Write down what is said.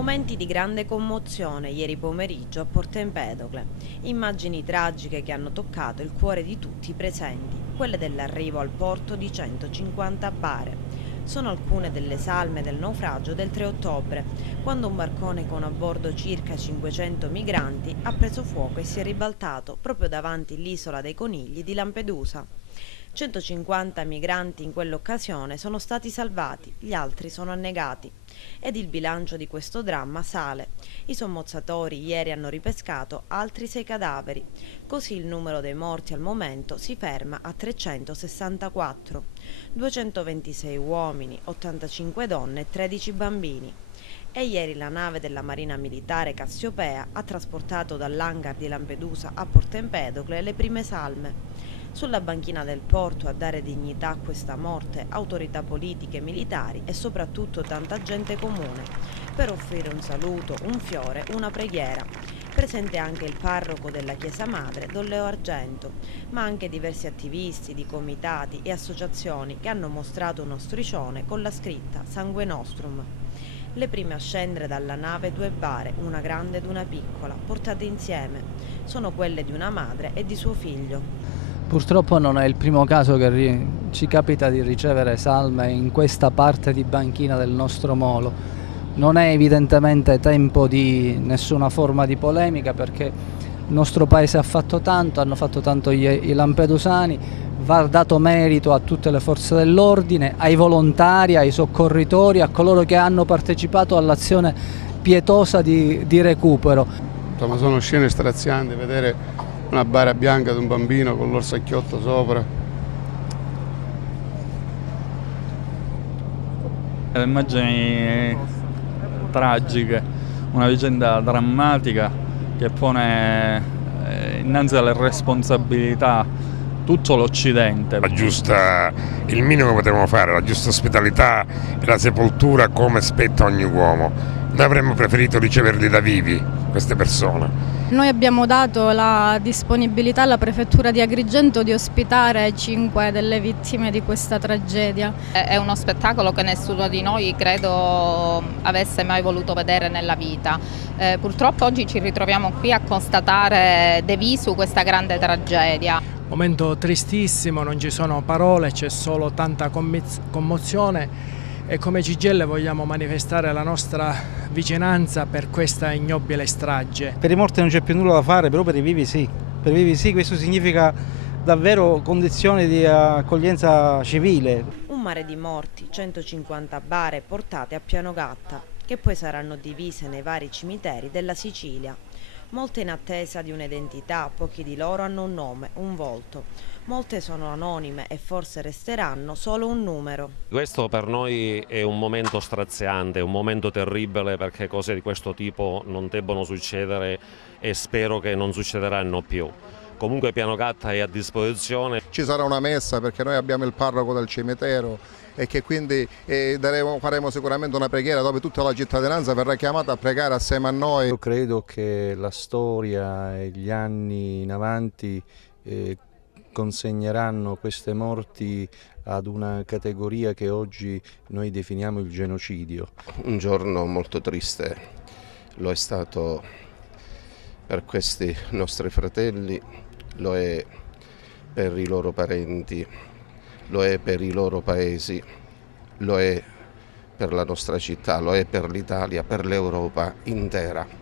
Momenti di grande commozione ieri pomeriggio a Porto Empedocle. Immagini tragiche che hanno toccato il cuore di tutti i presenti, quelle dell'arrivo al porto di 150 bare. Sono alcune delle salme del naufragio del 3 ottobre, quando un barcone con a bordo circa 500 migranti ha preso fuoco e si è ribaltato proprio davanti all'isola dei Conigli di Lampedusa. 150 migranti in quell'occasione sono stati salvati, gli altri sono annegati. Ed il bilancio di questo dramma sale. I sommozzatori ieri hanno ripescato altri 6 cadaveri. Così il numero dei morti al momento si ferma a 364. 226 uomini, 85 donne e 13 bambini. E ieri la nave della Marina Militare Cassiopea ha trasportato dall'hangar di Lampedusa a Porto Empedocle le prime salme. Sulla banchina del porto a dare dignità a questa morte autorità politiche e militari e soprattutto tanta gente comune, per offrire un saluto, un fiore, una preghiera. Presente anche il parroco della Chiesa Madre, Don Leo Argento, ma anche diversi attivisti di comitati e associazioni che hanno mostrato uno striscione con la scritta Sangue Nostrum. Le prime a scendere dalla nave 2 bare, una grande ed una piccola, portate insieme. Sono quelle di una madre e di suo figlio. Purtroppo non è il primo caso che ci capita di ricevere salme in questa parte di banchina del nostro molo. Non è evidentemente tempo di nessuna forma di polemica perché il nostro paese ha fatto tanto, hanno fatto tanto i lampedusani, va dato merito a tutte le forze dell'ordine, ai volontari, ai soccorritori, a coloro che hanno partecipato all'azione pietosa di recupero. Insomma, sono scene strazianti vedere una bara bianca di un bambino con l'orsacchiotto sopra. Le immagini tragiche, una vicenda drammatica che pone innanzi alle responsabilità tutto l'Occidente. Il minimo che potevamo fare, la giusta ospitalità e la sepoltura come spetta ogni uomo. Noi avremmo preferito riceverli da vivi, queste persone. Noi abbiamo dato la disponibilità alla Prefettura di Agrigento di ospitare 5 delle vittime di questa tragedia. È uno spettacolo che nessuno di noi credo avesse mai voluto vedere nella vita. Purtroppo oggi ci ritroviamo qui a constatare de visu questa grande tragedia. Momento tristissimo, non ci sono parole, c'è solo tanta commozione. E come CGIL vogliamo manifestare la nostra vicinanza per questa ignobile strage. Per i morti non c'è più nulla da fare, però per i vivi sì. Per i vivi sì, questo significa davvero condizioni di accoglienza civile. Un mare di morti, 150 bare portate a Pianogatta, che poi saranno divise nei vari cimiteri della Sicilia. Molte in attesa di un'identità, pochi di loro hanno un nome, un volto. Molte sono anonime e forse resteranno solo un numero. Questo per noi è un momento straziante, un momento terribile perché cose di questo tipo non debbono succedere e spero che non succederanno più. Comunque Pianogatta è a disposizione. Ci sarà una messa perché noi abbiamo il parroco del cimitero e che quindi faremo sicuramente una preghiera dove tutta la cittadinanza verrà chiamata a pregare assieme a noi. Io credo che la storia e gli anni in avanti consegneranno queste morti ad una categoria che oggi noi definiamo il genocidio. Un giorno molto triste lo è stato per questi nostri fratelli, lo è per i loro parenti, lo è per i loro paesi, lo è per la nostra città, lo è per l'Italia, per l'Europa intera.